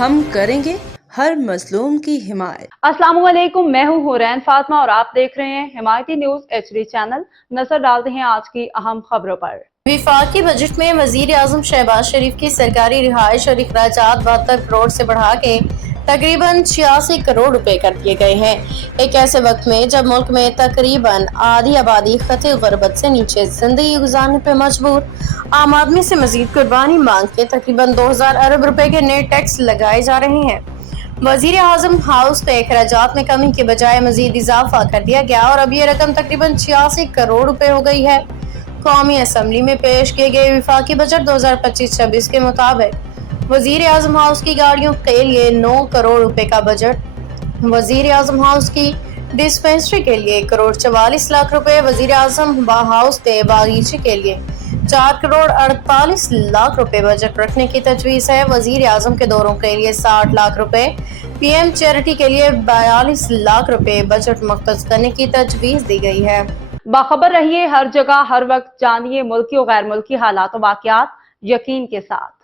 ہم کریں گے ہر مظلوم کی حمایت۔ السلام علیکم، میں ہوں حورین فاطمہ اور آپ دیکھ رہے ہیں حمایتی نیوز HD چینل۔ نظر ڈالتے ہیں آج کی اہم خبروں پر۔ وفاقی بجٹ میں وزیر اعظم شہباز شریف کی سرکاری رہائش اور اخراجات 72 کروڑ سے بڑھا کے تقریباً 86 کروڑ روپے کر دیے گئے ہیں۔ ایک ایسے وقت میں جب ملک میں تقریباً آدھی آبادی خط غربت سے نیچے زندگی گزارنے پر مجبور، عام آدمی سے مزید قربانی مانگ کے تقریباً 2000 ارب روپے کے نئے ٹیکس لگائے جا رہے ہیں۔ وزیر اعظم ہاؤس کے اخراجات میں کمی کے بجائے مزید اضافہ کر دیا گیا اور اب یہ رقم تقریباً 86 کروڑ روپے ہو گئی ہے۔ قومی اسمبلی میں پیش کیے گئے وفاقی بجٹ 2025-26 کے مطابق وزیر اعظم ہاؤس کی گاڑیوں کے لیے 9 کروڑ روپے کا بجٹ، وزیر اعظم ہاؤس کی ڈسپنسری کے لیے 1,44,00,000 روپے، وزیر اعظم ہاؤس کے باغیچے کے لیے 4,48,00,000 روپے بجٹ رکھنے کی تجویز ہے۔ وزیر اعظم کے دوروں کے لیے 60 لاکھ روپے، پی ایم چیریٹی کے لیے 42 لاکھ روپے بجٹ مختص کرنے کی تجویز دی گئی ہے۔ باخبر رہیے ہر جگہ ہر وقت، جانیے ملکی و غیر ملکی حالات و واقعات یقین کے ساتھ۔